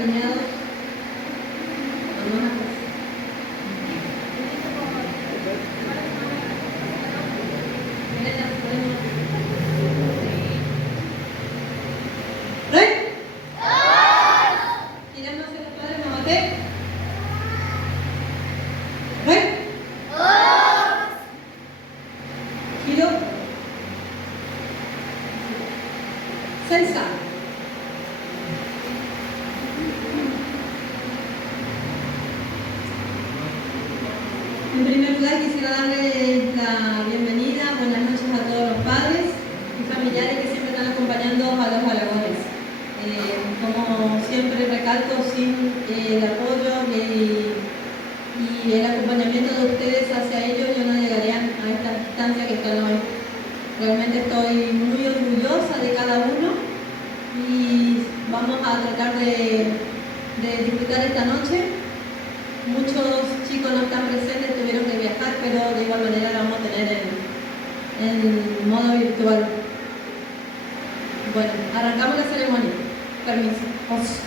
alineados con una cosa. ¿Rey? Girando hacia los padres, Mamate. ¿Rey? Giro. Sensa. En primer lugar quisiera darles la bienvenida, buenas noches a todos los padres y familiares que siempre están acompañando a los alagones. Como siempre recalco, sin el apoyo y el acompañamiento de ustedes hacia ellos, yo no llegaría a esta distancia que están hoy. Realmente estoy muy orgullosa de cada uno y vamos a tratar de disfrutar esta noche. Muchos chicos no están presentes, tuvieron que viajar, pero de igual manera la vamos a tener en modo virtual. Bueno, arrancamos la ceremonia. Permiso. Os.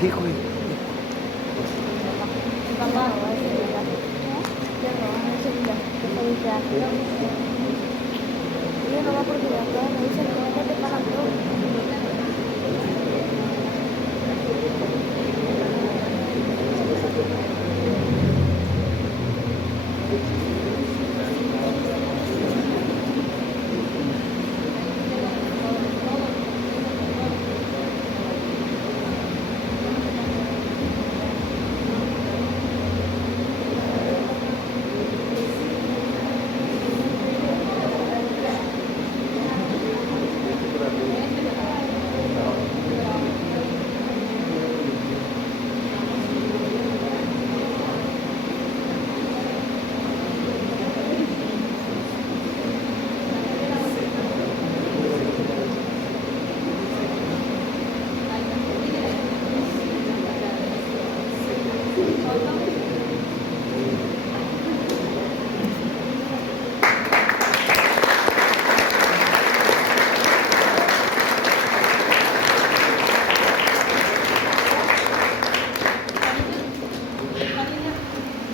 ¿Qué juego? Papá, no va a ser celular. Ya no, es el celular. Deja de quedar. Yo no va porque ya todos me dicen que no te pagan todo.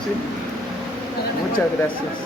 Sí. Muchas gracias.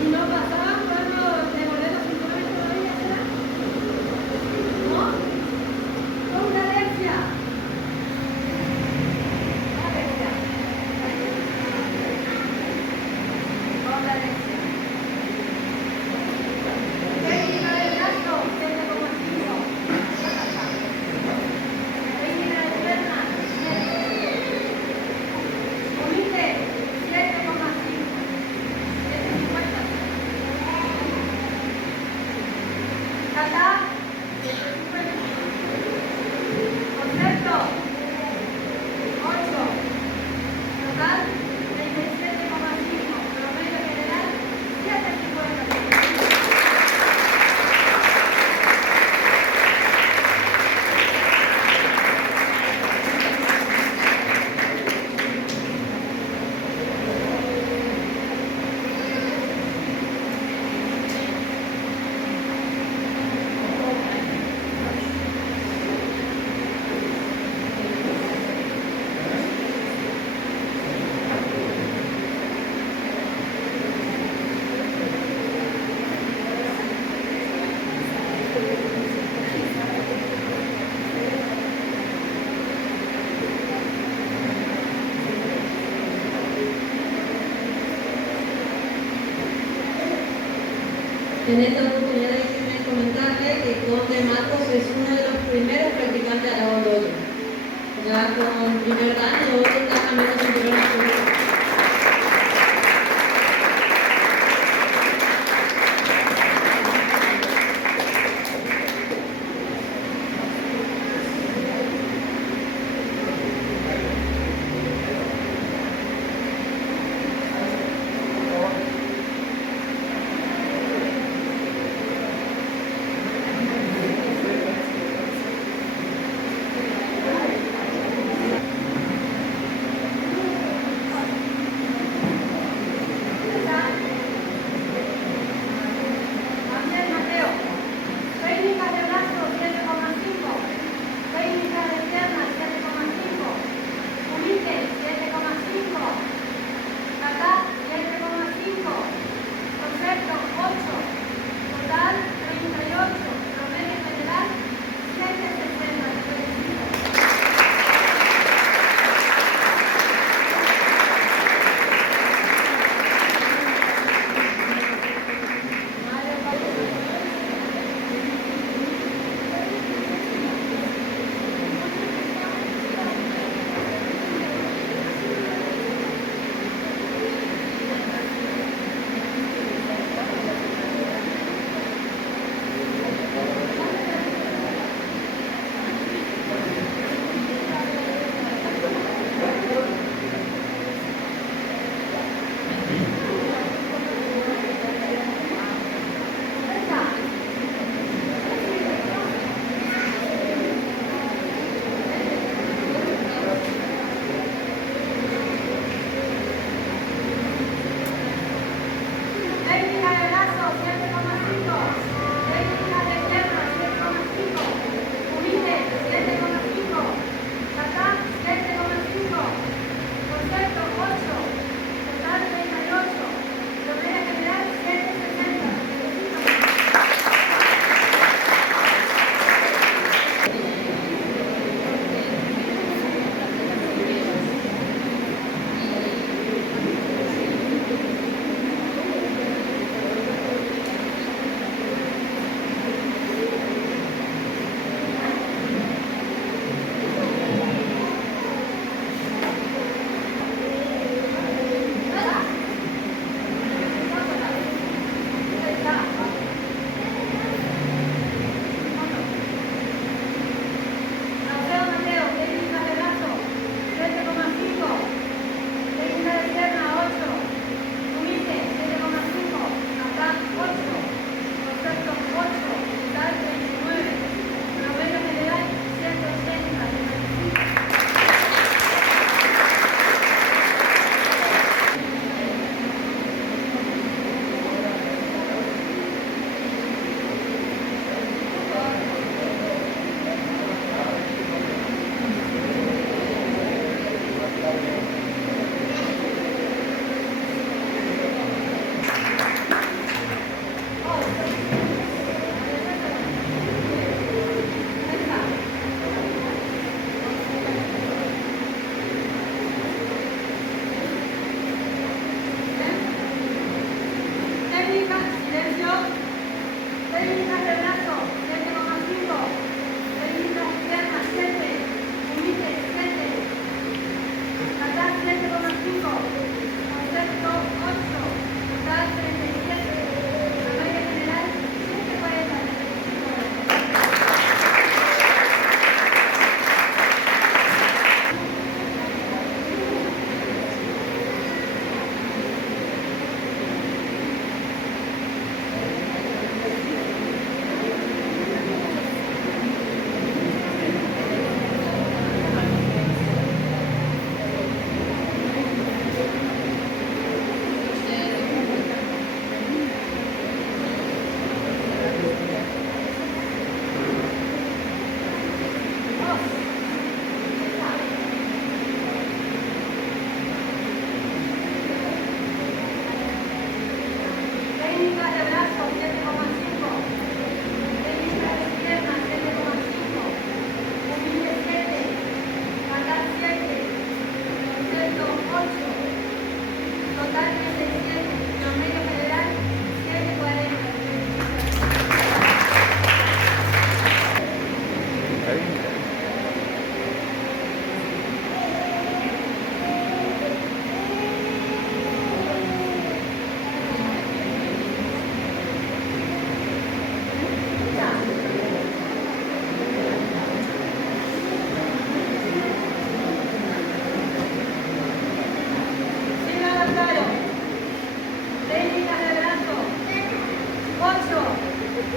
Si no pasaban, bueno, devolver los 5.000 todavía, ¿será? ¿No? ¡No, una alergia! Una alergia. Otra alergia. Técnica del gasto, 7,5. Técnica de pierna, 7. Comiste, 7,5. 7,50. Tata, 7,50. Concepto, 8. Total, 37,5. Promedio general, 7,50. En esta oportunidad déjenme comentarle que Conde Marcos es uno de los primeros practicantes de la dojo. Ya con primer dan y otro está cambiando su primer absoluto.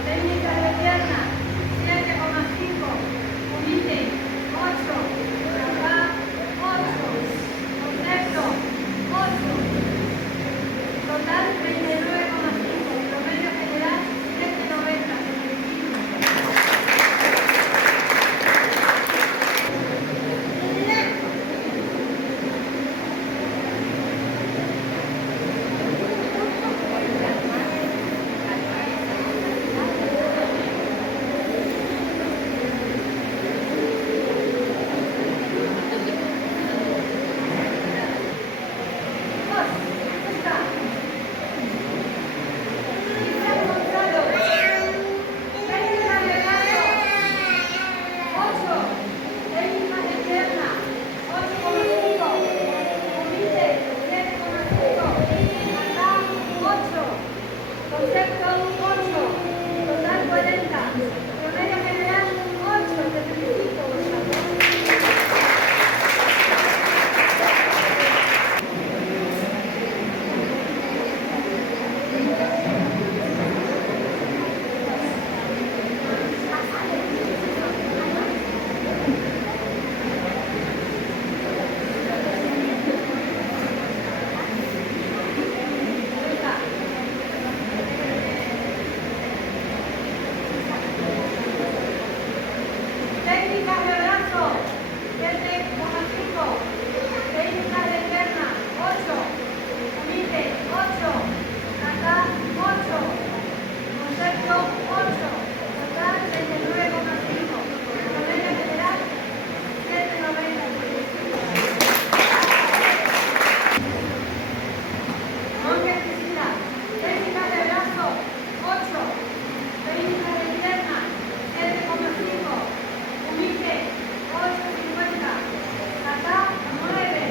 Técnicas de pierna, 7,5. Unite, 8. Acá, 8. Concepto, 8. Total, 39,5. Promedio general, 7,90. Concepto 8, total 40, promedio general 8, te felicito, técnicas de brazo, 7,5. Técnicas de pierna, 8. Unite, 8. Acá, 8. Concepto, 8. Total, 39,5. Promedio general, 7,90. Monje Cristina, técnicas de brazo, 8. Técnicas de pierna, 7,5. Unite, 8,50. Acá, 9.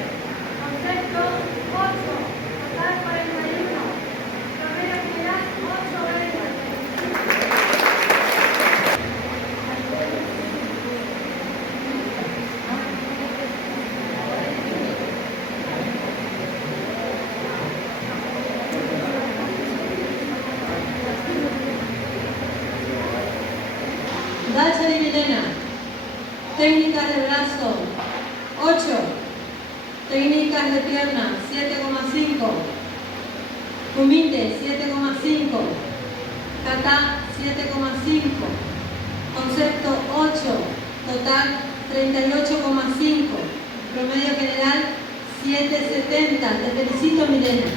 Concepto, 8. Total, 41. Promedio general, 8,20. Dacha de Milena, técnicas de brazo, 8. Técnicas de pierna, 7,5. Kumite, 7,5. Kata, 7,5. Concepto, 8. Total, 38,5. Promedio general, 7,70. Te felicito, Milena.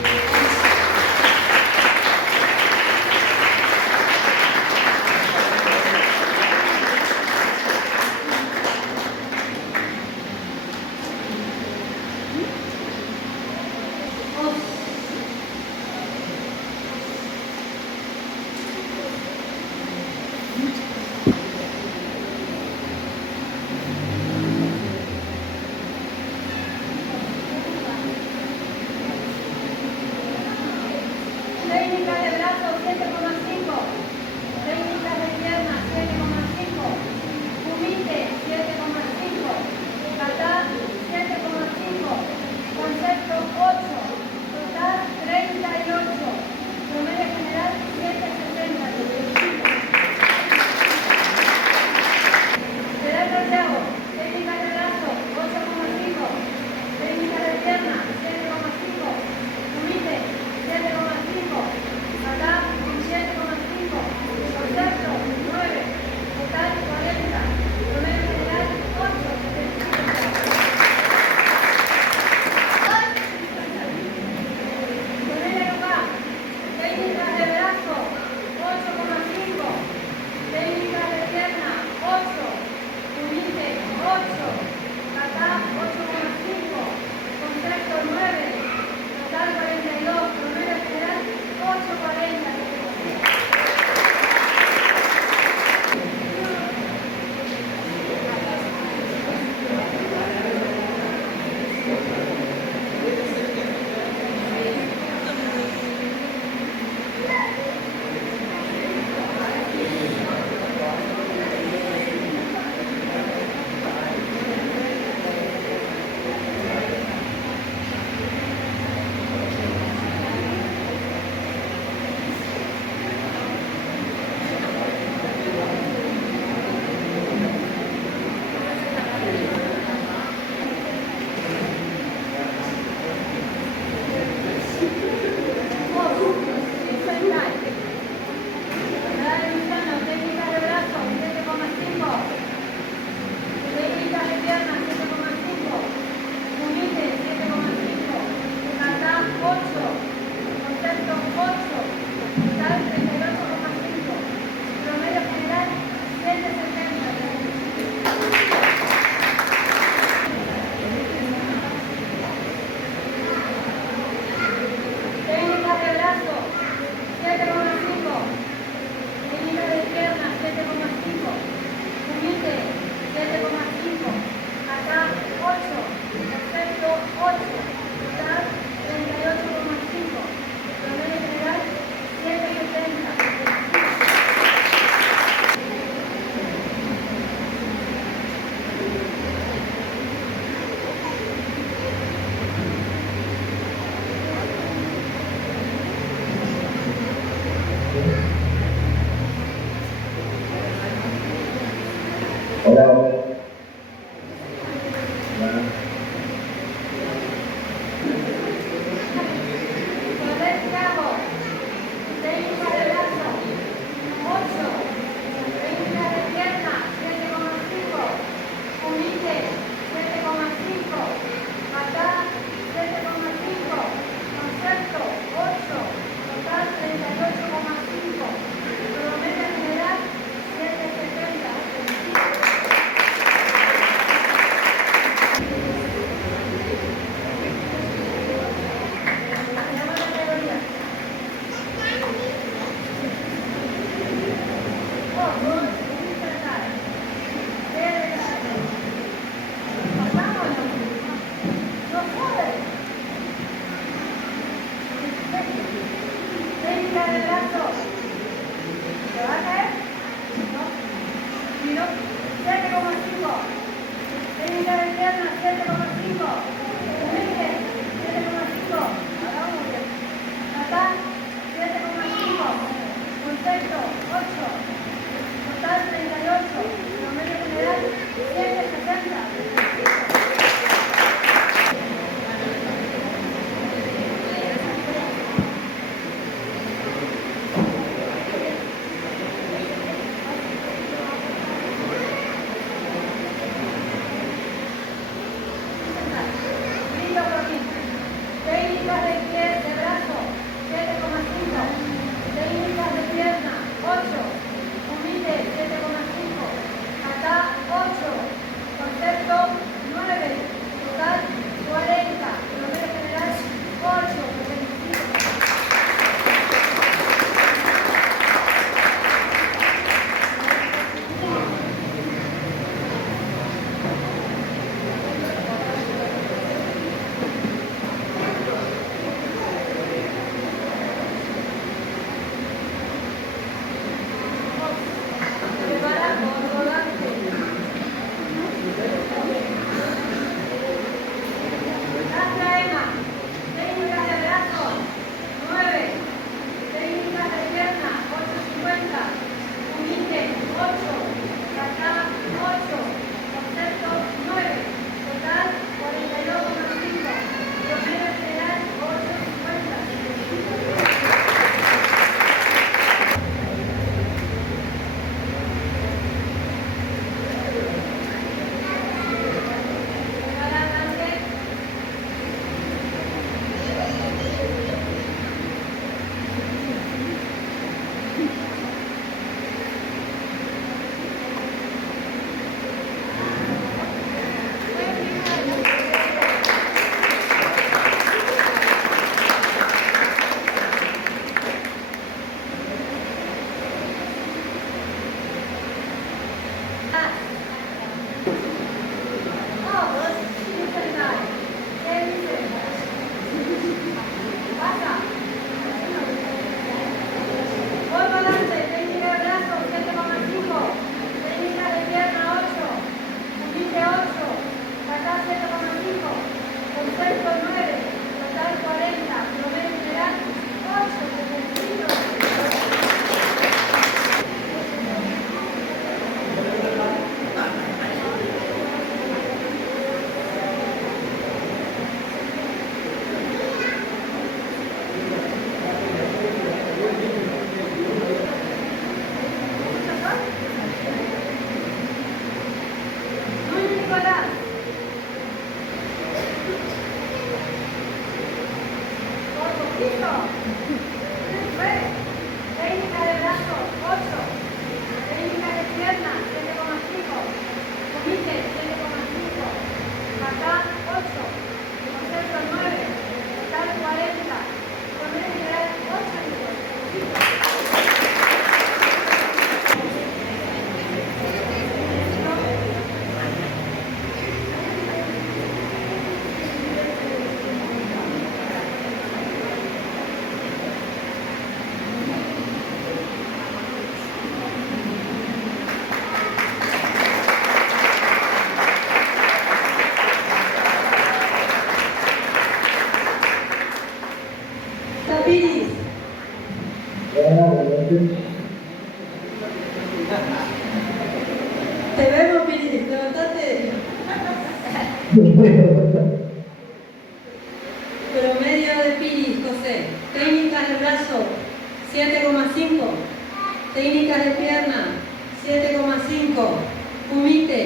Hola, hola. Promedio de Piris, José. Técnicas de brazo, 7,5. Técnicas de pierna, 7,5. Kumite,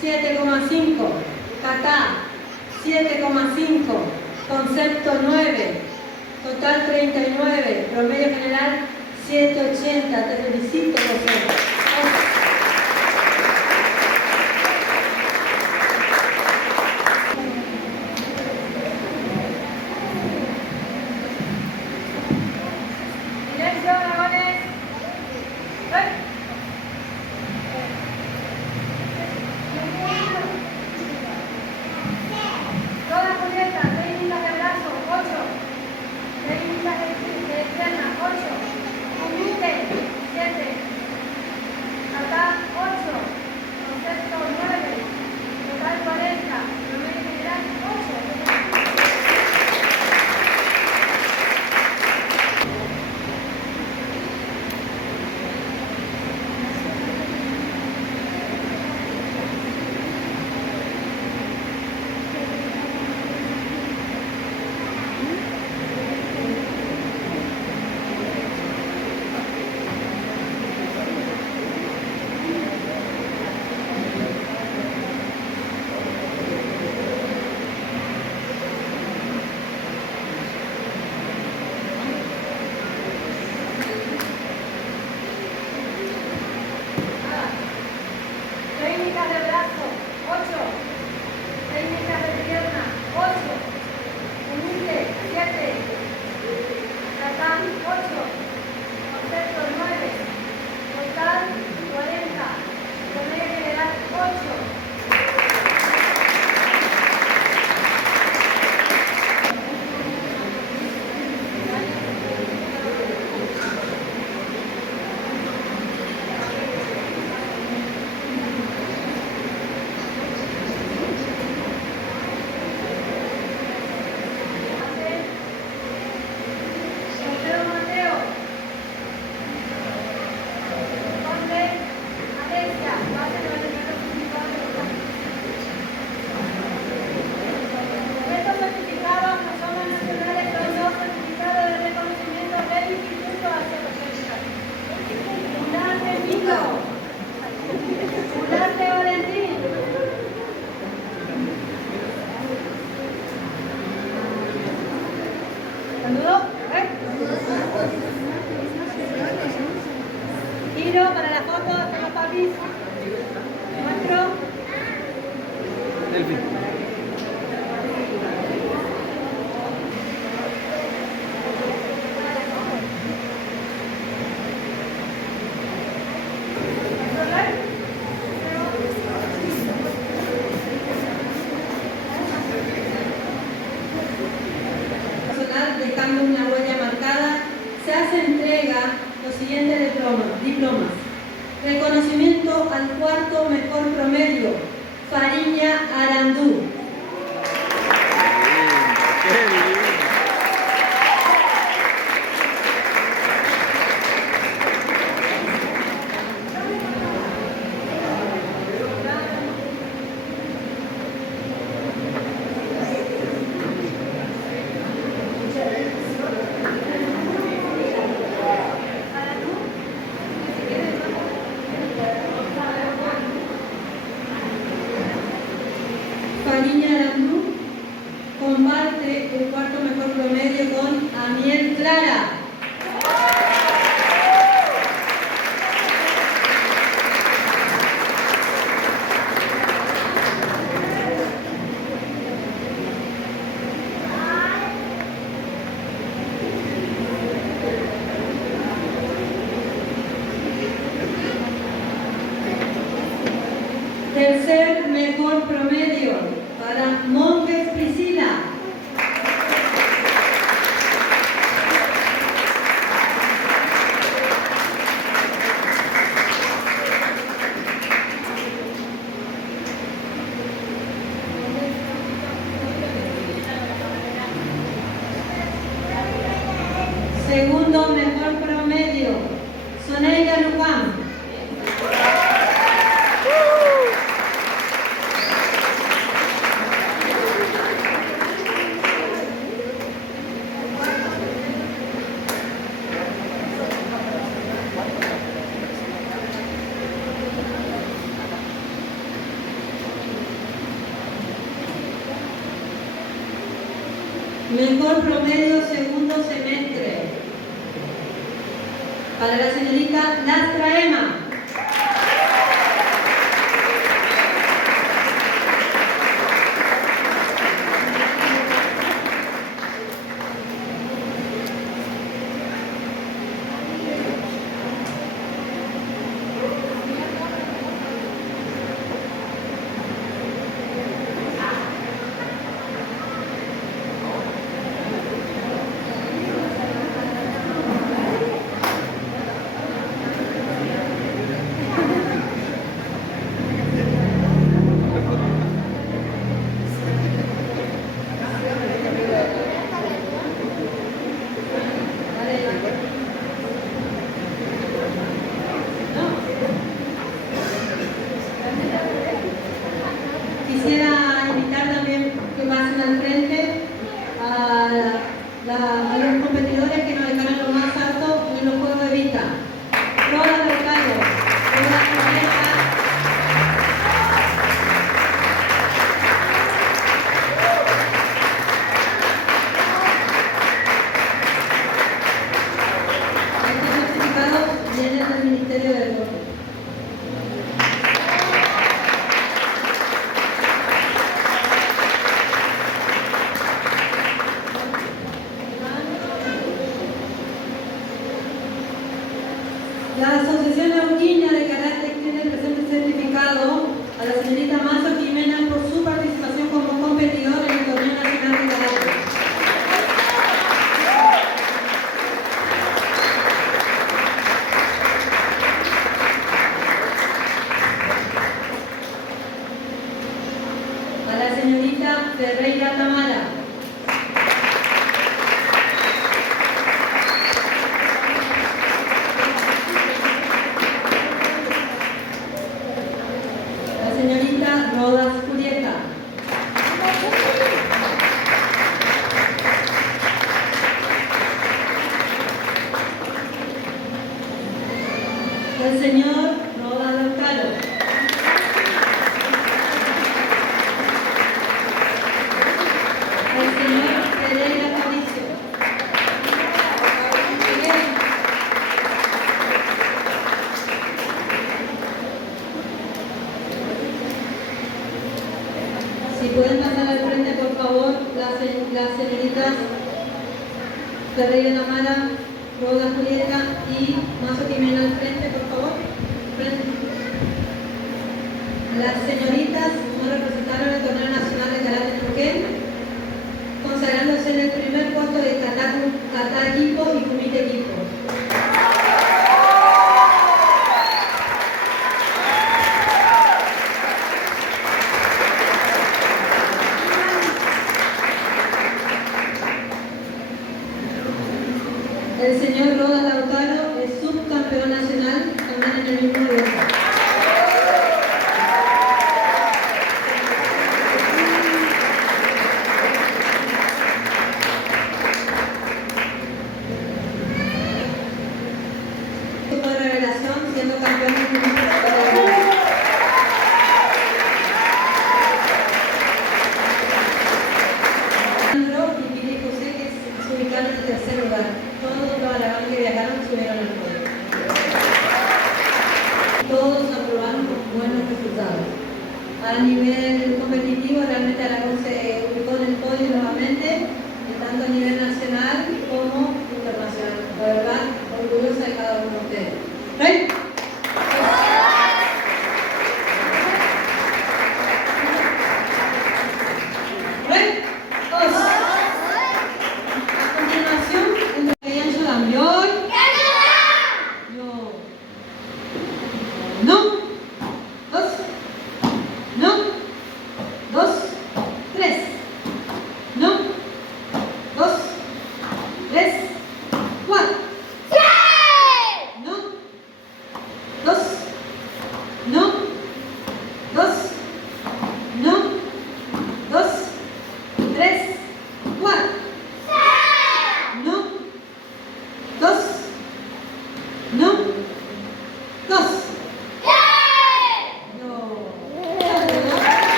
7,5. Kata, 7,5. Concepto 9. Total 39. Promedio general 7,80. Te felicito, José. Técnicas de brazo, 8. Técnicas de pierna, 8. Humilde, 7. Tatán, 8. Concepto, 9. Total, 40. Promedio general, 8. Saludo. Giro para la foto, hacemos papis. Muestro. Delphi. Dejando una huella marcada, se hace entrega los siguientes diplomas. Reconocimiento al cuarto mejor promedio, Fariña Arandú. ¡Qué bien! Fariña Arandú comparte el cuarto mejor promedio con Amiel Clara. Tercer mejor promedio para Monjes Priscila. Segundo mejor promedio, Soneira Luján. Mejor promedio segundo semestre. Para la señorita Lastra Emma. Quisiera invitar también que pasen al frente a los competidores que nos dejaron lo más alto en los Juegos de Vista. Todas las locales, todas las correctas. Estos certificados vienen del Ministerio de Deporte. La Asociación Neuquina de Karate tiene el presente certificado a la señorita Mazo Jiménez por su participación como competidor en el Torneo Nacional de Karate. A la señorita Ferreira Tamara. Señorita Rodas Julieta. El señor Rodas Lautaro. El señor Pereira Fabricio. Si pueden pasar al frente, por favor, las señoritas Ferreira Tamara, Roda Julieta y Mazo Jimena al frente, por favor. Frente. Las señoritas nos representaron el Torneo Nacional de Karate en Neuquén, consagrándose en el primer puesto de kata equipo y kumite equipo. El señor Rodas Lautaro es subcampeón nacional también en el mismo evento. Tuvo revelación siendo campeón en el mismo evento. Y Pili José, que se ubicaron en el tercer lugar. Todos los Aragón que viajaron subieron al podio. Todos aprobaron con buenos resultados. A nivel competitivo, realmente Aragón se ubicó en el podio nuevamente, tanto a nivel nacional como internacional. La verdad, orgullosa de cada uno de ustedes. ¿Ven?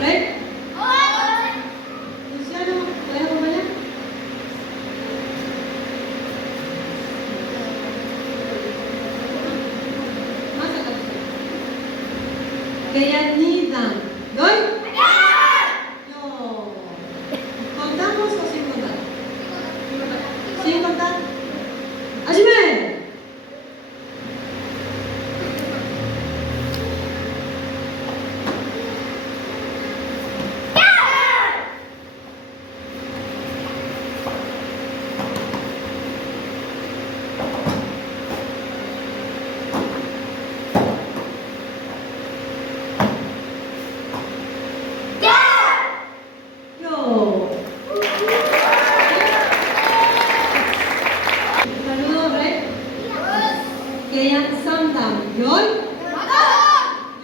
Rey. Luciano, ¿puedes acompañar? Más acá. Keyanidam. ¿Doy? No. ¿Contamos o sin contar? Sin contar. ¡Ayúdame! No. Saludos, Rey. Keyan Samdam. ¿Doy?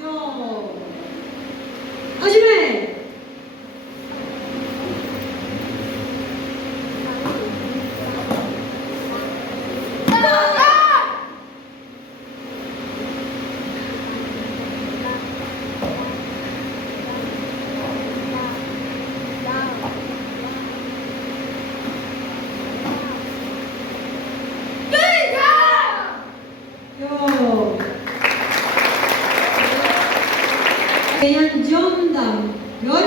No. ¡Ayúdame! No. Keyan Jondam. ¿Doy?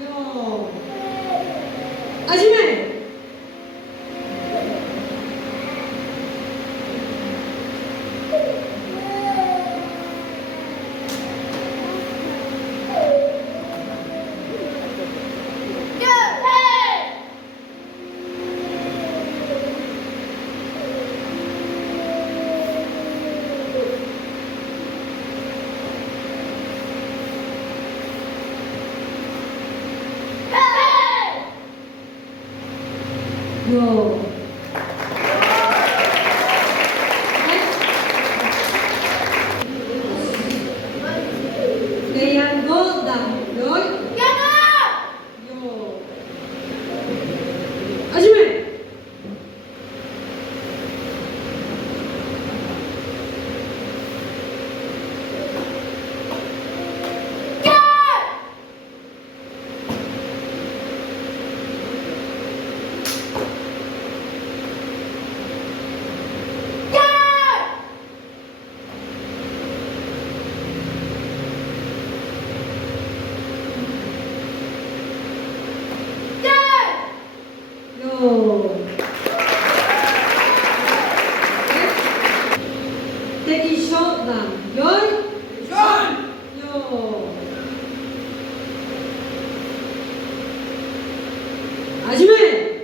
No. ¡Ayúdame! No. Keyan Godam. ¿Doy? No. ¡Ayúdame! No. Tekishodam. ¿Doy? No. ¡Ayúdame!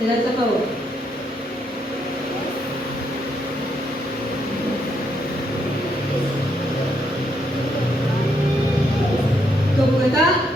¿Le das a favor? Copacabana.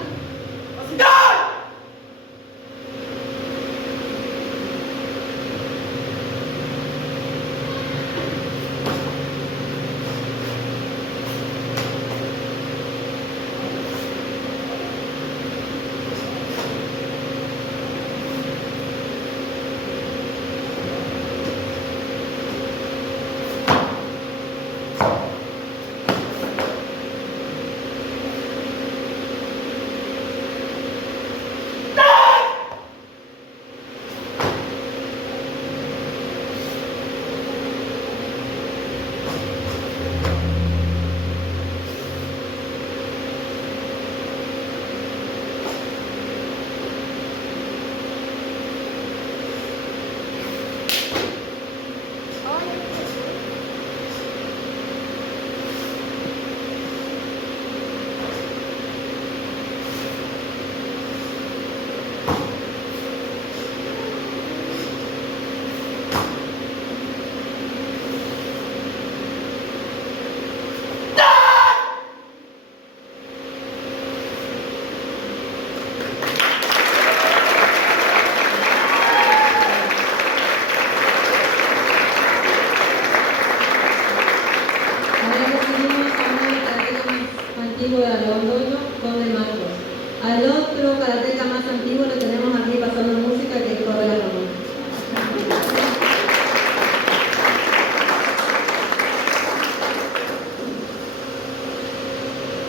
Antiguo de Londoño, Conde Marcos. Al otro karateca más antiguo lo tenemos aquí pasando música, que es Correa Ramón.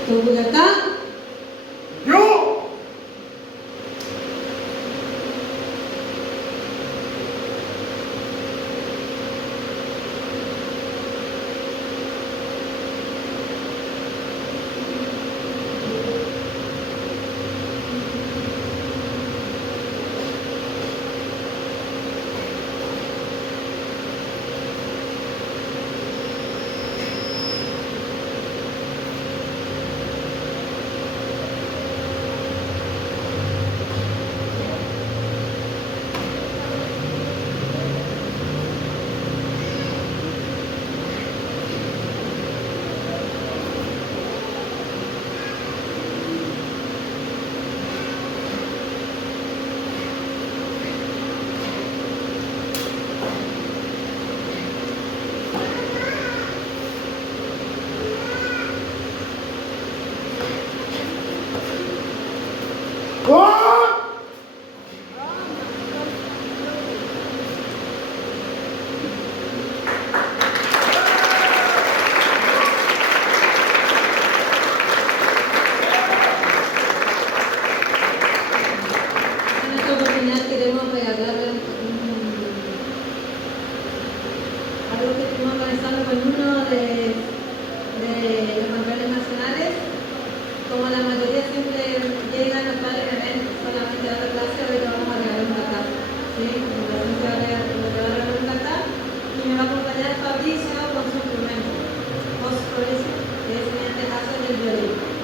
Tobuyacá. ¡Yo! En esta oportunidad queremos regalarle algo que estuvimos organizando con uno de los campeones nacionales. Como la mayoría siempre llegan a estar en eventos solamente a la clase, hoy le vamos a regalar un cartaz. ¿Sí? La gente va a regalar un cartaz y me va a acompañar Fabricio con su instrumento. Fabricio, que es en este caso el violín.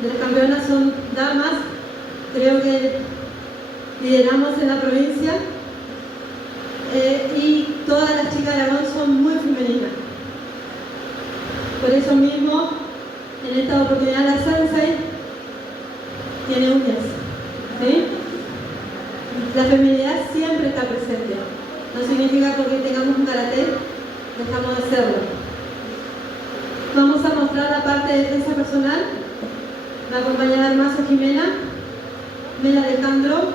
de las campeonas son damas, creo que lideramos en la provincia y todas las chicas de Aragón son muy femeninas. Por eso mismo, en esta oportunidad la Sensei tiene uñas, ¿sí? La feminidad siempre está presente. No significa porque tengamos un karate, dejamos de hacerlo. Vamos a mostrar la parte de defensa personal. La compañera Hermazo Jimena, Mela Alejandro,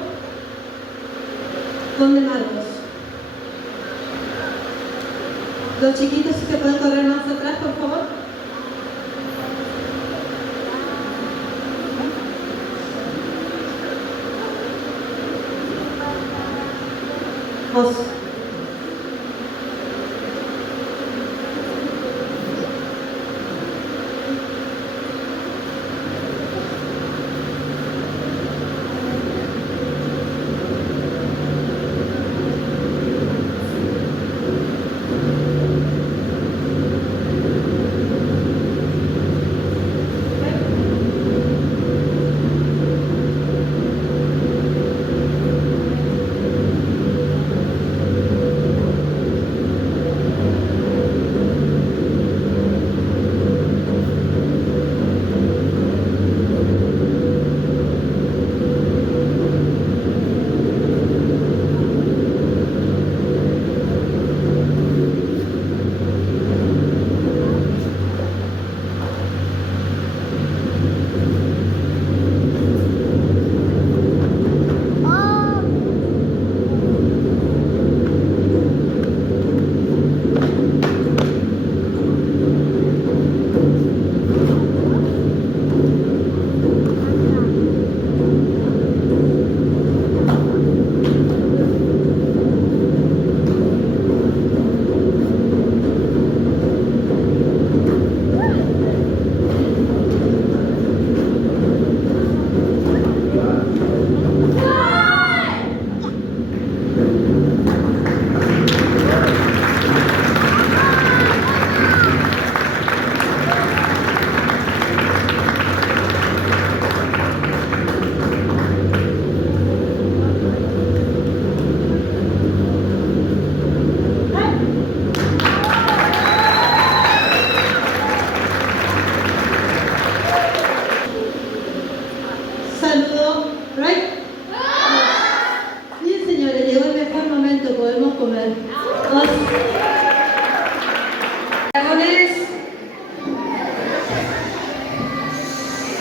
Conde Marcos. Los chiquitos, si se pueden correr más atrás, por favor. Vos.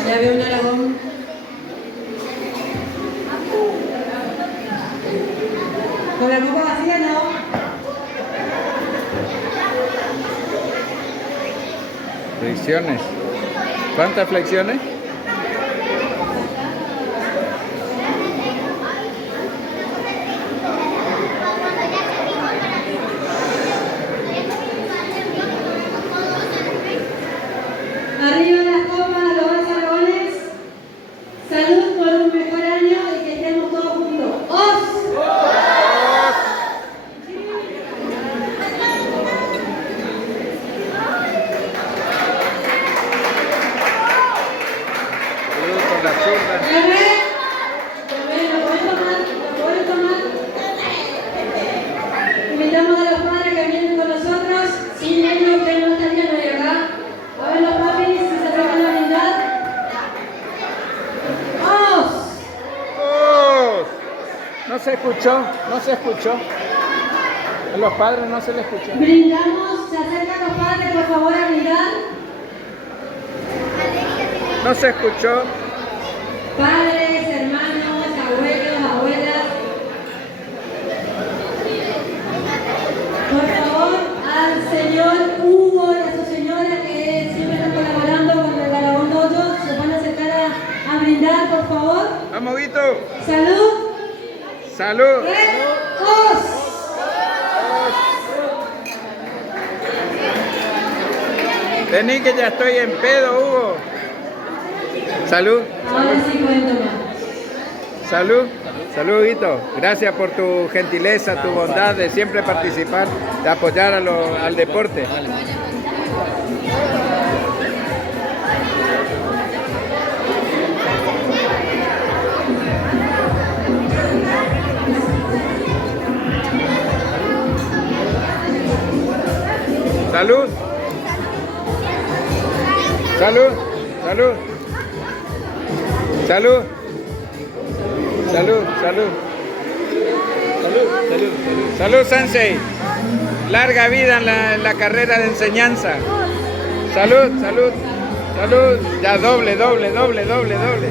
Ya veo un Aragón. Con la copa vacía no. Flexiones. ¿Cuántas flexiones? Arriba las copas, los aragones. Salud por un mejor año y que estemos todos juntos. ¡Os! Saludos con la zurda. ¿Lo pueden tomar? Invitamos a los padres que vienen con nosotros. Sin ellos que no estarían hoy acá. A ver los papis si se acercan a brindar. ¡Os! ¡Oh! No se escuchó, no se escuchó. A los padres no se les escuchó. Brindamos, se acercan los padres por favor a brindar. No se escuchó. Padres, hermanos, abuelos, abuelas. Por favor, al señor Hugo y a su señora que siempre están colaborando con el Aragón Dojo, se van a acercar a brindar, por favor. Vamos, Vito. Salud. Salud. ¡Os! Vení que ya estoy en pedo, Hugo. Salud. Ahora sí pueden tomar. Salud. Salud, Vito. Gracias por tu gentileza, tu bondad de siempre participar, de apoyar al deporte. Salud, salud. Salud. Salud, salud. Salud, salud, salud. Salud, Sensei. Larga vida en la carrera de enseñanza. Salud, salud, salud. Ya doble, doble, doble, doble, doble.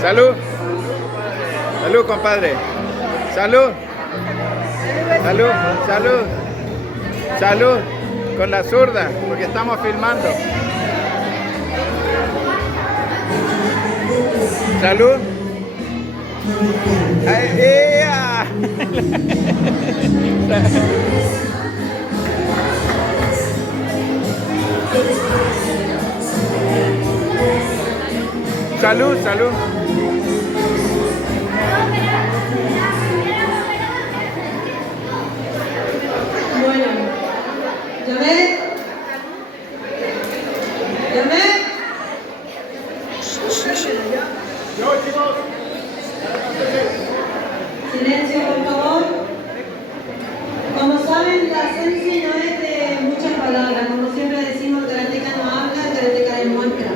Salud. Salud, compadre. Salud. Salud, salud. Salud. Con la zurda, porque estamos filmando. Salud. ¡Ay, ea! Salud, salud. Bueno, llamé. Silencio, por favor. Como saben, la Sensi no es de muchas palabras. Como siempre decimos, el karateka no habla, el karateka demuestra.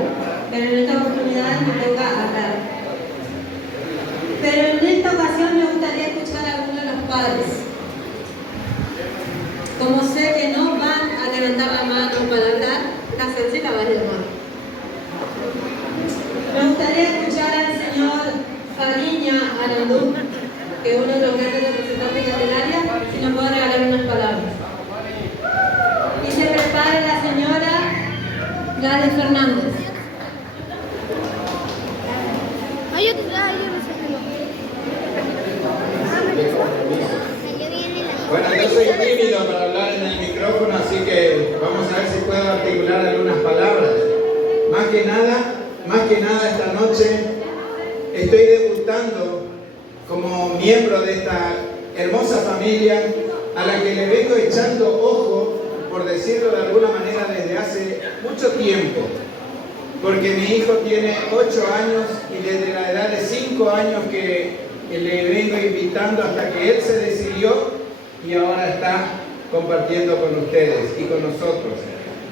Pero en esta oportunidad me toca hablar. Pero en esta ocasión me gustaría escuchar a algunos de los padres. Como sé que no van a levantar la mano para hablar, la Sensi la va a llamar. Me gustaría escuchar al señor Fariña Arandú, que es uno de los grandes representantes del área, si nos puede regalar unas palabras. Y se prepare la señora Gladys Fernández. Bueno, yo soy tímido para hablar en el micrófono, así que vamos a ver si puedo articular algunas palabras. Más que nada esta noche estoy debutando como miembro de esta hermosa familia a la que le vengo echando ojo, por decirlo de alguna manera, desde hace mucho tiempo. Porque mi hijo tiene 8 años y desde la edad de 5 años que le vengo invitando hasta que él se decidió y ahora está compartiendo con ustedes y con nosotros.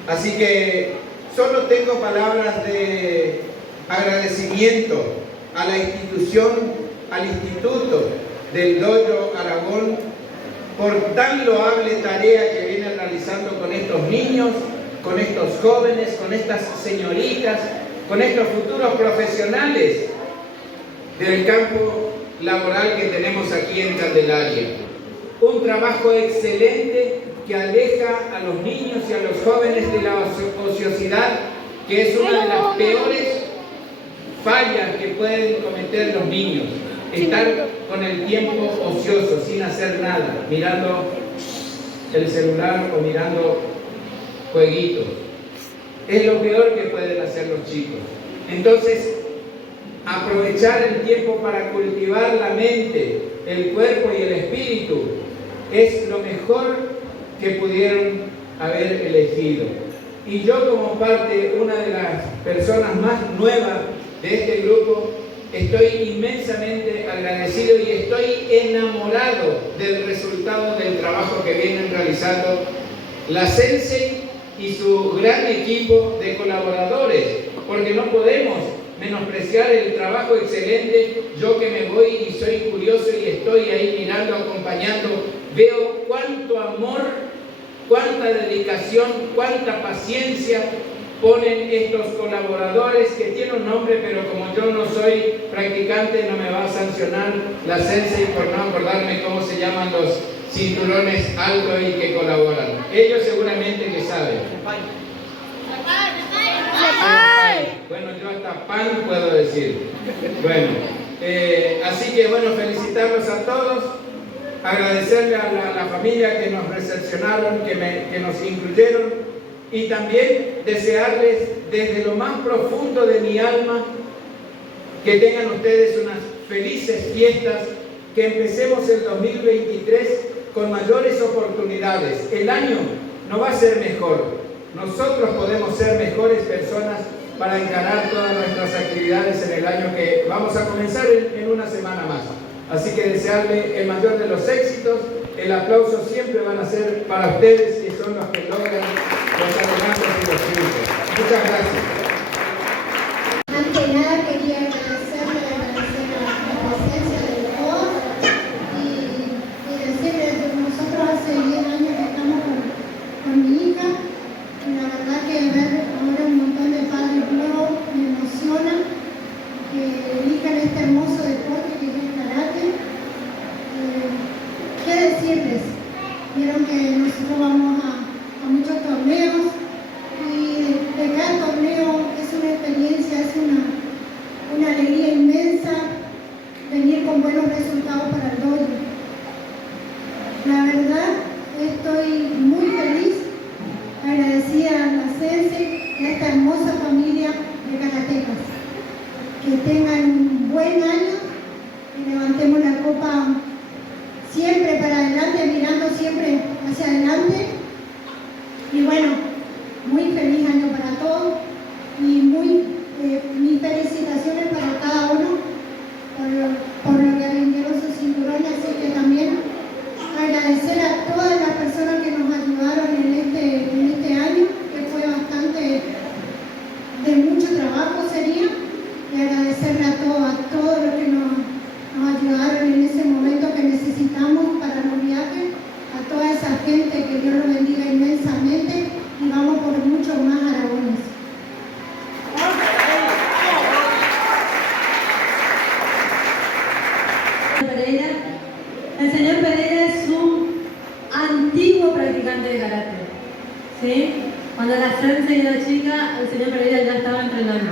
Así que solo tengo palabras de agradecimiento a la institución, al Instituto del Dojo Aragón por tan loable tarea que viene realizando con estos niños, con estos jóvenes, con estas señoritas, con estos futuros profesionales del campo laboral que tenemos aquí en Candelaria. Un trabajo excelente que aleja a los niños y a los jóvenes de la ociosidad, que es una de las peores fallas que pueden cometer los niños. Estar con el tiempo ocioso, sin hacer nada, mirando el celular o mirando jueguitos. Es lo peor que pueden hacer los chicos. Entonces, aprovechar el tiempo para cultivar la mente, el cuerpo y el espíritu es lo mejor que pudieron haber elegido. Y yo, como parte, una de las personas más nuevas de este grupo, estoy inmensamente agradecido y estoy enamorado del resultado del trabajo que vienen realizando la Sensei y su gran equipo de colaboradores, porque no podemos menospreciar el trabajo excelente. Yo que me voy y soy curioso y estoy ahí mirando, acompañando, veo cuánto amor, cuánta dedicación, cuánta paciencia ponen estos colaboradores, que tienen un nombre, pero como yo no soy practicante, no me va a sancionar la Sensei por no acordarme cómo se llaman los cinturones altos y que colaboran. Ellos seguramente que saben. Bueno, yo hasta pan puedo decir. Bueno, así que bueno, felicitarlos a todos, agradecerle a la familia que nos recepcionaron, que nos incluyeron, y también desearles desde lo más profundo de mi alma que tengan ustedes unas felices fiestas, que empecemos el 2023 con mayores oportunidades. El año no va a ser mejor, nosotros podemos ser mejores personas para encarar todas nuestras actividades en el año que vamos a comenzar en una semana más. Así que desearle el mayor de los éxitos. El aplauso siempre van a ser para ustedes, que son los que logran los adelantos y los triunfos. Muchas gracias. Antes que nada quería agradecer a la presencia de todos y decirles que nosotros hace 10 años que estamos con mi hija y la verdad que ver ahora un montón de padres nuevos me emociona que elijan este hermoso deporte que es el karate. ¿Qué decirles? Vieron que nosotros vamos a muchos torneos y de cada torneo es una experiencia, es una alegría inmensa venir con buenos resultados para el dojo. La verdad, estoy muy feliz, agradecida a la Sensei y a esta hermosa familia de karatecas. Que tengan un buen año y levantemos la copa siempre para adelante, mirando siempre hacia adelante. Y bueno, muy feliz año para todos y mis felicitaciones para cada uno por lo que rindieron sus cinturones. Así que también agradecer a todas las personas que nos ayudaron en este año, que fue bastante de mucho trabajo sería, y agradecerle a todos los que nos ayudaron en ese momento que necesitamos para los viajes, a toda esa gente, que Dios los bendiga inmensamente y vamos por muchos más Aragones. El señor Pereira es un antiguo practicante de karate, ¿sí? Cuando la Sensei era chica, el señor Pereira ya estaba entrenando.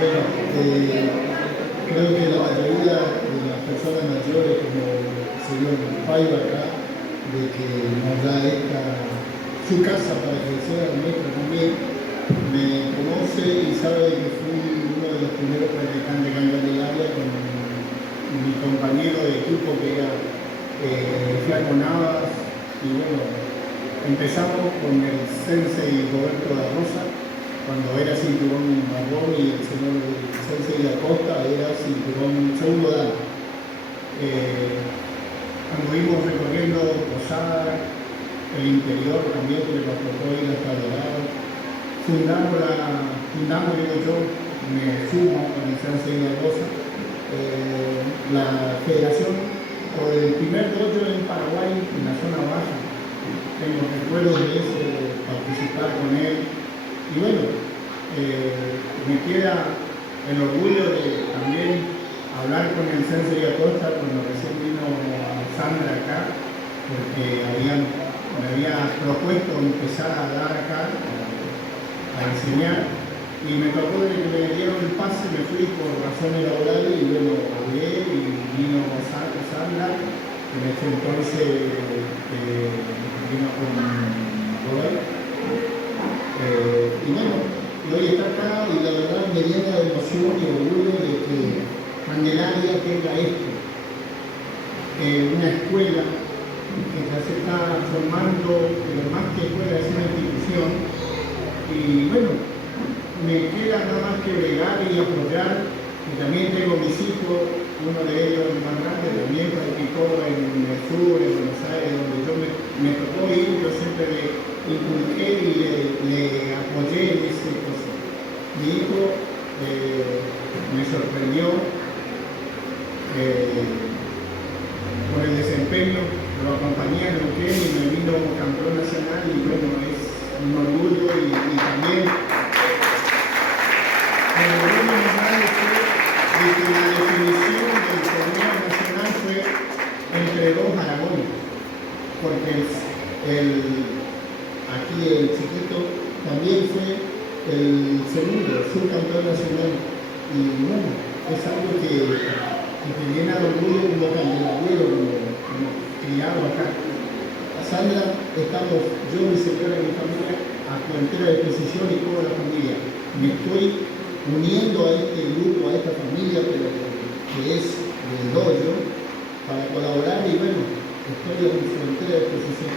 Bueno, creo que la mayoría de las personas mayores, como el señor Paiva acá, de que nos da su casa para que sea nuestra también, me conoce y sabe que fui uno de los primeros practicantes acá en Candelaria con mi compañero de equipo que era Flaco Navas, y bueno, empezamos con el Sensei Roberto da Rosa, cuando era cinturón marrón, y el señor Sensei da Costa era cinturón segundo dan. Anduvimos recorriendo Posada, el interior también, que nos tocó ir hasta Dorado. Fundamos, digo yo, me sumo con el Sensei da Rosa, la federación, por el primer dojo en Paraguay, en la zona baja. Tengo recuerdos de eso, de participar con él. Y bueno, me queda el orgullo de también hablar con el Sensei Acosta cuando recién vino Sandra acá, porque me había propuesto empezar a dar acá, a enseñar, y me tocó de que me dieron el pase, me fui por razones laborales y bueno, hablé y vino Sandra, que en ese entonces vino con Robert. Y bueno, hoy está acá y la verdad me llena de emoción y orgullo de que Candelaria tenga esto. Una escuela que ya se está formando, pero más que escuela es una institución. Y bueno, me queda nada más que bregar y apoyar. Y también tengo mis hijos, uno de ellos, el más grande, también practicó en el sur, en Buenos Aires, donde yo me tocó ir, yo siempre le inculqué y le apoyé en ese cosa. Mi hijo me sorprendió por el desempeño, lo acompañé en Neuquén y me vino campeón nacional, y bueno, es un orgullo y también el orgullo más grande fue de que la definición del torneo nacional fue entre dos Aragones, porque aquí el chiquito también fue el segundo subcampeón nacional, y bueno, es algo que te llena de orgullo como candelabero, como criado acá. Sandra, estamos yo, mi señora y mi familia, a tu entera disposición y toda la familia. Me estoy uniendo a este grupo, a esta familia, pero que es del dojo, para colaborar, y bueno, estoy a su entera disposición.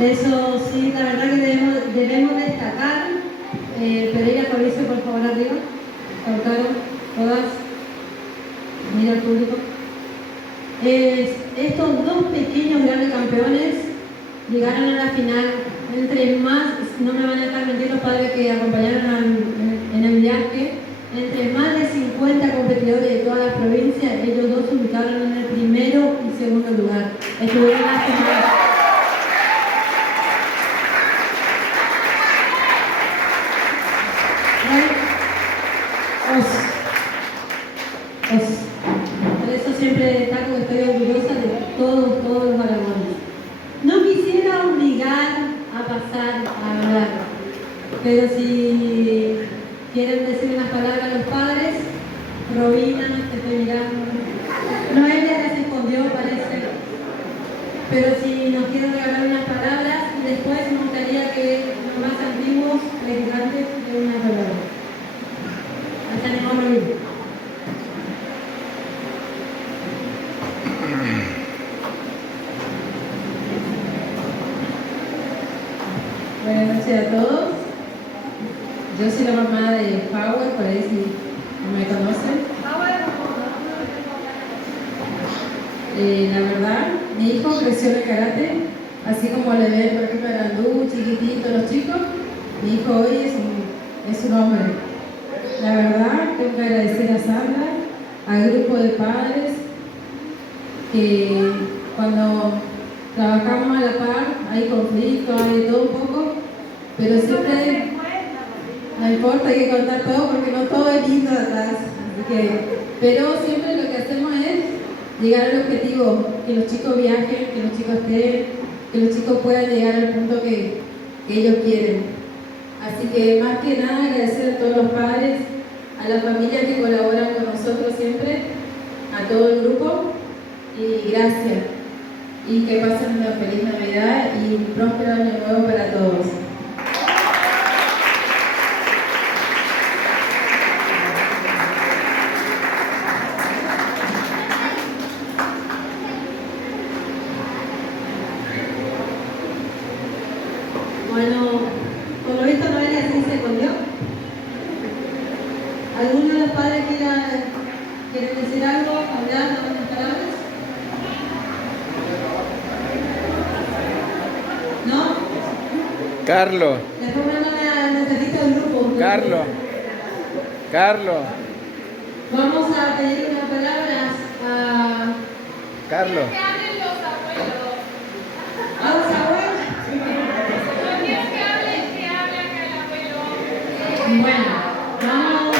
Eso sí, la verdad que debemos destacar. Pereira, Fabricio, por favor, arriba. Lautaro, todas. Mira al público. Estos dos pequeños grandes campeones llegaron a la final. Entre más, no me van a dejar mentir los padres que acompañaron en el viaje, entre más de 50 competidores de todas las provincias, ellos dos se ubicaron en el primero y segundo lugar. Estuvieron en la final. Por eso siempre destaco que estoy orgullosa de todos los alagones. No quisiera obligar a pasar a hablar, pero si quieren decir unas palabras a los padres, Robina, te estoy mirando. Noelia ya se escondió, parece. Pero si nos quieren regalar unas palabras, y después me gustaría que los más antiguos predicantes den unas palabras. Ahí tenemos a Robina. Buenas noches a todos. Yo soy la mamá de Power, por ahí si no me conocen. La verdad, mi hijo creció en el karate, así como le ven, por ejemplo, a Grandú, chiquitito, los chicos. Mi hijo hoy es un hombre. La verdad, tengo que agradecer a Sandra, al grupo de padres, que cuando trabajamos a la par, hay conflictos, hay de todo un poco, pero siempre no importa, hay que contar todo porque no todo es lindo atrás. Pero siempre lo que hacemos es llegar al objetivo, que los chicos viajen, que los chicos estén, que los chicos puedan llegar al punto que ellos quieren. Así que más que nada agradecer a todos los padres, a las familias que colaboran con nosotros siempre, a todo el grupo, y gracias. Y que pasen una feliz Navidad y un próspero año nuevo para todos. Bueno, por lo visto Noelia sí se escondió. ¿Alguno de los padres quiere decir algo, hablar, dar unas palabras? ¿No? Carlos, Después mándame al mensajito del grupo. Carlos, Vamos a pedir unas palabras a Carlos. los abuelos. Bueno, vamos.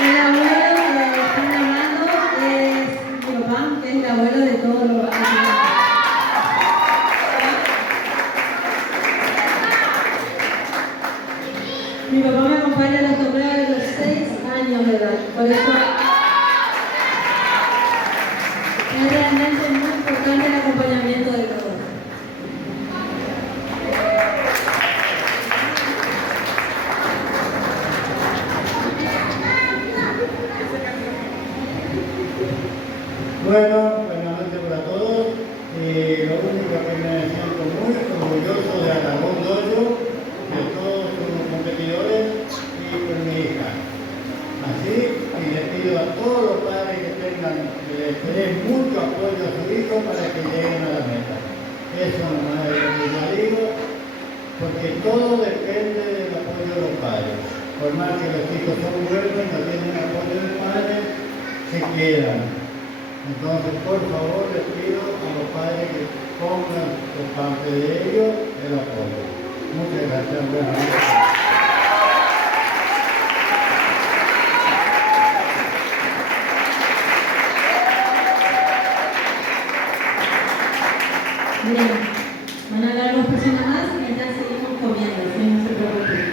El abuelo que están llamando es mi papá, que es el abuelo de todos los vecinos. Mi papá me acompaña en los torneos de los 6 años de edad, por eso es realmente muy importante el acompañamiento de todos. Bueno, buenas noches para todos. Lo único que me siento muy orgulloso de Aragón Dojo, de todos sus competidores y con mi hija. Así, y le pido a todos los padres que les den mucho apoyo a su hijo para que lleguen a la meta. Eso nomás es lo que yo digo, porque todo depende del apoyo de los padres. Por más que los hijos son buenos y no tienen apoyo del padre, se quedan. Entonces, por favor, les pido a los padres que pongan por parte de ellos el apoyo. Muchas gracias. Buenas noches. Bien, van a hablar dos personas más y ya seguimos comiendo, así no se preocupen.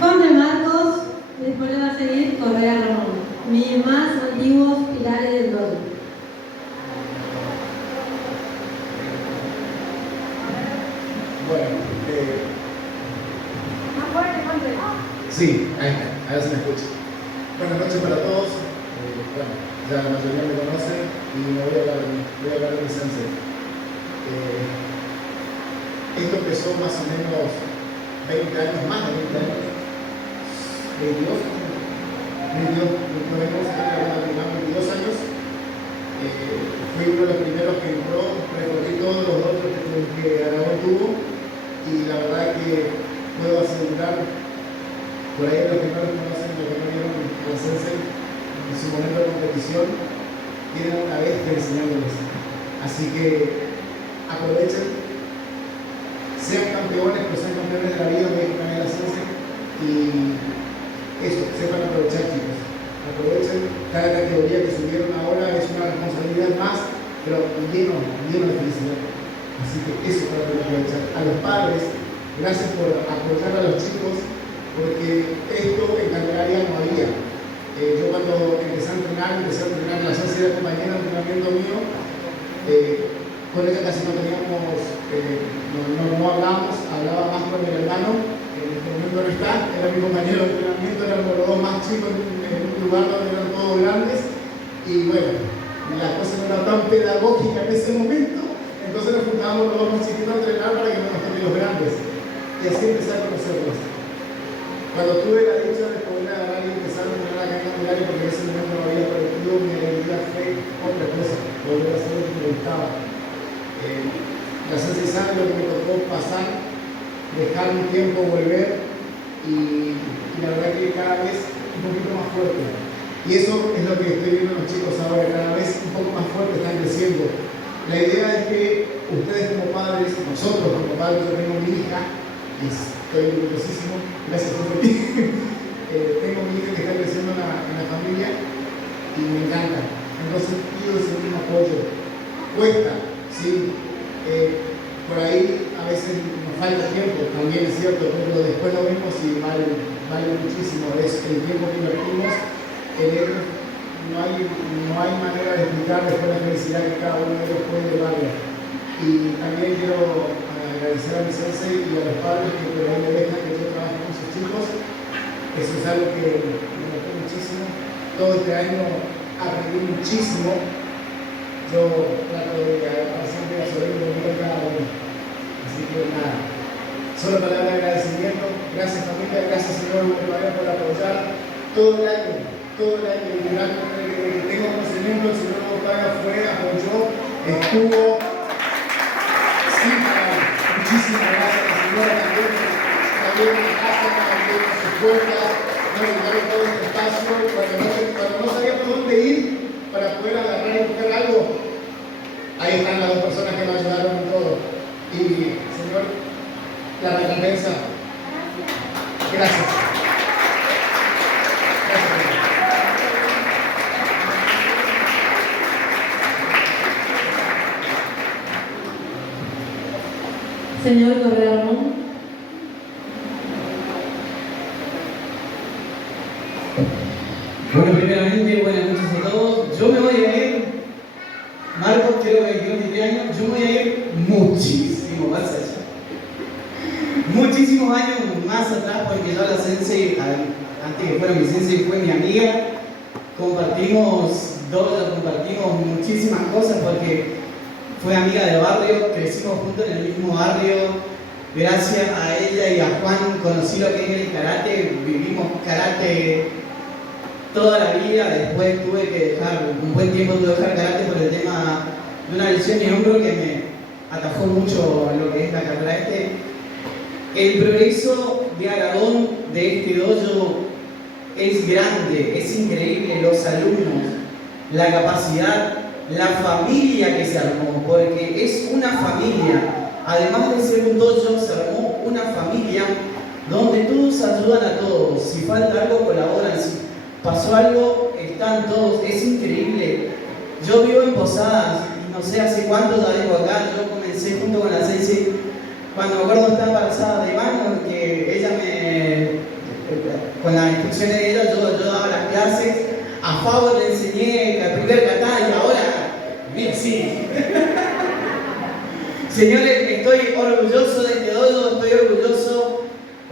Conde Marcos, después le va a seguir Correa Ramón, mis más antiguos pilares del dojo. Bueno, sí, ahí está, a ver si me escucha. Buenas noches para todos. Bueno, ya la mayoría me conocen y me voy a hablar de mi sensei. Esto empezó más o menos 20 años, más de 20 años. 22 años. Fui uno de los primeros que entró, recorrí todos los otros que Aragón tuvo y la verdad que puedo asegurar, por ahí los que no los conocen, los que no vieron la sensei en su momento de competición, tienen una vez que enseñándoles. Así que aprovechen, sean campeones, pero sean campeones de la vida, me dijo también la sensei, y eso, sepan aprovechar, chicos. Aprovechen, cada categoría que subieron ahora es una responsabilidad más, pero lleno de felicidad. Así que eso para aprovechar. A los padres, gracias por apoyar a los chicos, porque esto en Candelaria no había. Yo cuando empecé a entrenar la Sensei de compañera de entrenamiento mío, con ella casi no teníamos, no hablábamos, hablaba más con el hermano, que en este momento no está, era mi compañero de entrenamiento, éramos los dos más chicos en un lugar donde eran todos grandes, y bueno, la cosa no era tan pedagógica en ese momento, entonces nos juntábamos los dos más chiquitos a entrenar para que no nos toquen los grandes, y así empecé a conocerlos. Cuando tuve la dicha de poder agarrar y empezar a entrenar acá en Candelaria, porque en ese momento no había colectivo, mi idea fue otra cosa, volver a hacer lo que me gustaba. La Sensei sabe lo que me tocó pasar, dejar un tiempo, volver, y la verdad que cada vez un poquito más fuerte. Y eso es lo que estoy viendo en los chicos ahora, cada vez un poco más fuerte, están creciendo. La idea es que ustedes como padres, nosotros como padres, yo tengo mi hija, y estoy orgullosísimo, gracias por ti. Tengo mi hija que está creciendo en la familia y me encanta. Entonces pido ese mismo apoyo. Cuesta, sí. Por ahí a veces nos falta tiempo, también es cierto, pero después lo vemos y vale muchísimo. Es el tiempo que invertimos en él. No hay manera de explicar después la felicidad que cada uno de ellos puede darle. Y también quiero agradecer a mi sensei y a los padres que por ahí me dejan que yo trabaje con sus chicos. Eso es algo que me gustó muchísimo. Todo este año aprendí muchísimo. Yo trato de agarrar siempre a sobrino de cada uno. Así que nada, solo palabras de agradecimiento. Gracias familia, gracias señor Uruguay por apoyar todo el año. Literal, que tengo conocimiento, el señor Uruguay fue, apoyó, estuvo. Muchísimas gracias, la señora también en casa, también en sus puertas, nos llevaron todo este espacio, cuando no sabía por dónde ir para poder agarrar y buscar algo, ahí están las dos personas que me ayudaron en todo. Y, Señor, la recompensa, gracias. Señor Correa Ramón. Bueno, primeramente, buenas noches a todos. Yo me voy a ir, Marcos, creo que 23 años, yo me voy a ir muchísimo más allá. Muchísimos años más atrás, porque yo la sensei, antes que fuera mi sensei, fue mi amiga. Compartimos muchísimas cosas porque fue amiga del barrio, crecimos juntos en el mismo barrio. Gracias a ella y a Juan conocí lo que es el karate, vivimos karate toda la vida. Después tuve que dejar, un buen tiempo tuve que dejar karate por el tema de una lesión en hombro que me atajó mucho a lo que es la carrera. El progreso de Aragón, de este dojo, es grande, es increíble. Los alumnos, la capacidad, la familia que se armó, porque es una familia. Además de ser un dojo, se armó una familia donde todos ayudan a todos. Si falta algo, colaboran. Si pasó algo, están todos. Es increíble. Yo vivo en Posadas, y no sé hace cuánto ya vengo acá. Yo comencé junto con la sensei, cuando me acuerdo estaba embarazada de mano, que ella con las instrucciones de ella, yo daba las clases. A Fabo le enseñé el primer kata y ahora, mira, sí. Señores, estoy orgulloso de este dojo, estoy orgulloso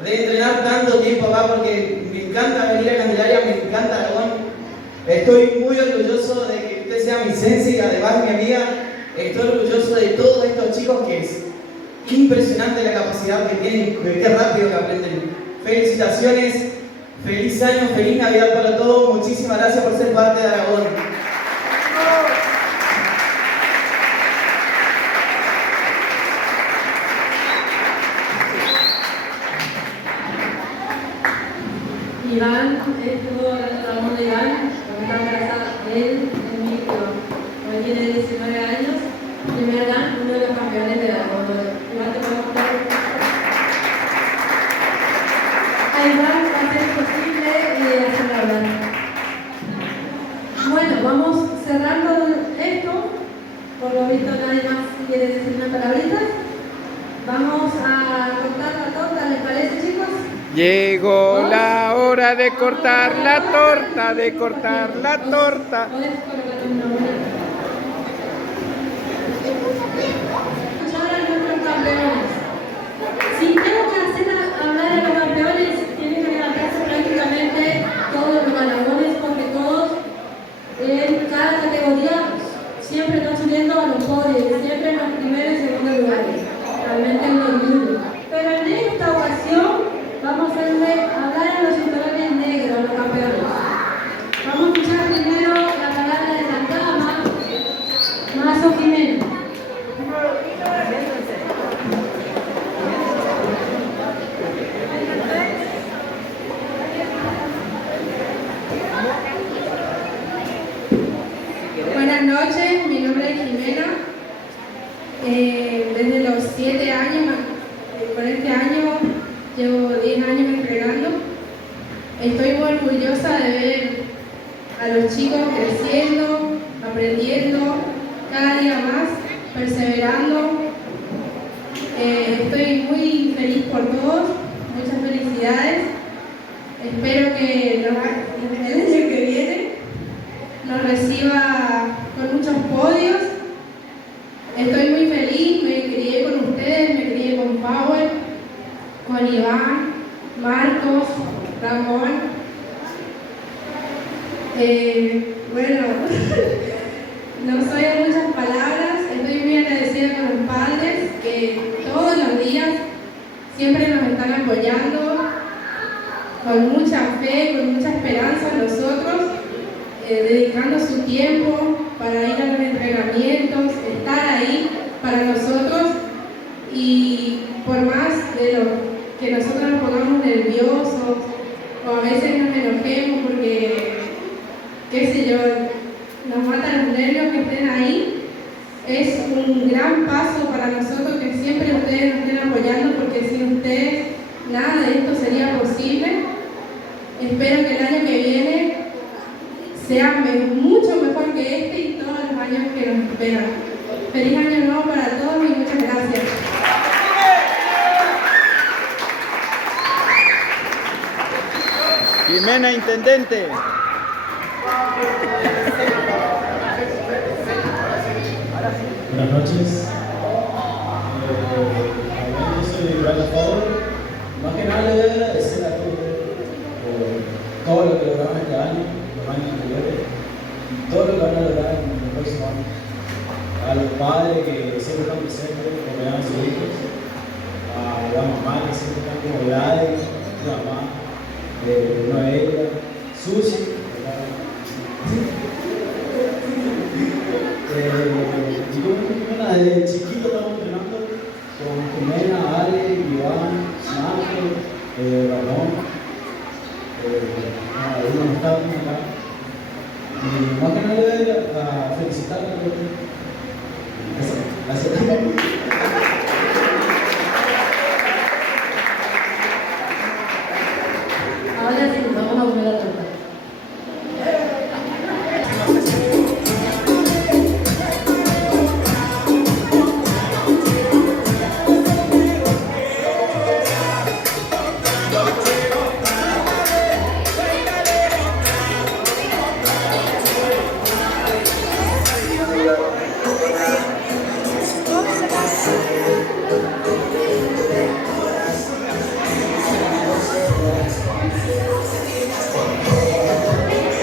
de entrenar tanto tiempo acá porque me encanta venir a Candelaria, me encanta Estoy muy orgulloso de que usted sea mi sensei y además mi amiga. Estoy orgulloso de todos estos chicos que es impresionante la capacidad que tienen, qué rápido que aprenden. Felicitaciones, feliz año, feliz Navidad para todos. Muchísimas gracias por ser parte de Aragón. Iván, estuvo hablando de Iván, porque está embarazada él, es mi hijo. Hoy tiene 19 años, primer dan, uno de los campeones de Aragón. Iván, te puedo contar. A Iván va a ser posible hacerlo hablar. Bueno, vamos cerrando esto. Por lo visto nadie más quiere decir una palabrita. Vamos a cortar la torta, ¿les parece, chicos? Llegó la hora de cortar la torta, de cortar la torta. ¿Podés colocar un nombre? Escuchar a nuestros campeones. Si tengo que hacer hablar a los campeones, tienen que levantarse prácticamente todos los ganadones, porque todos en cada categoría siempre están subiendo a los podios, siempre en los primeros y segundos lugares. Realmente es un orgullo. Pero en esta ocasión vamos a hacerle hablar a los cinturones negros, a los campeones. Vamos a escuchar primero la palabra de Santama, Mazo Jiménez. Buenas noches, mi nombre es Jimena. Desde los 7 años, por este año, llevo 10 años entrenando. Estoy muy orgullosa de ver a los chicos creciendo, aprendiendo, cada día más, perseverando. Estoy muy feliz por todos, muchas felicidades. Espero que el año que viene nos reciba con muchos podios. Estoy muy feliz, me crié con ustedes, me crié con Power, con Iván, Marcos, Ramón. Bueno, no soy de muchas palabras, estoy muy agradecida con los padres que todos los días siempre nos están apoyando con mucha fe, con mucha esperanza en nosotros, dedicando su tiempo para ir a los entrenamientos, estar ahí para nosotros, y por más de lo que nosotros nos pongamos nerviosos o a veces nos enojemos porque, qué sé yo, nos matan los nervios que estén ahí, es un gran paso para nosotros que siempre ustedes nos estén apoyando, porque sin ustedes nada de esto sería posible. Espero que el año que viene sea mucho mejor que este y todos los años que nos esperan. Feliz año nuevo para todos y muchas gracias. Jimena, intendente. Buenas noches. Yo soy Brandon Fowler. Más que nada le voy a agradecer a todos por todo lo que logramos este año, los años anteriores, y todo lo que van a lograr en el próximo año. A los padres que siempre están presentes, que me dan sus hijos, a la mamá que siempre están como Gladys, mi mamá, Noelia, Susi, desde chiquito estamos entrenando con Jimena, Ale, Iván, Marco, Ramón, algunos estados acá. Y más que nada le voy a felicitar a todos. Gracias.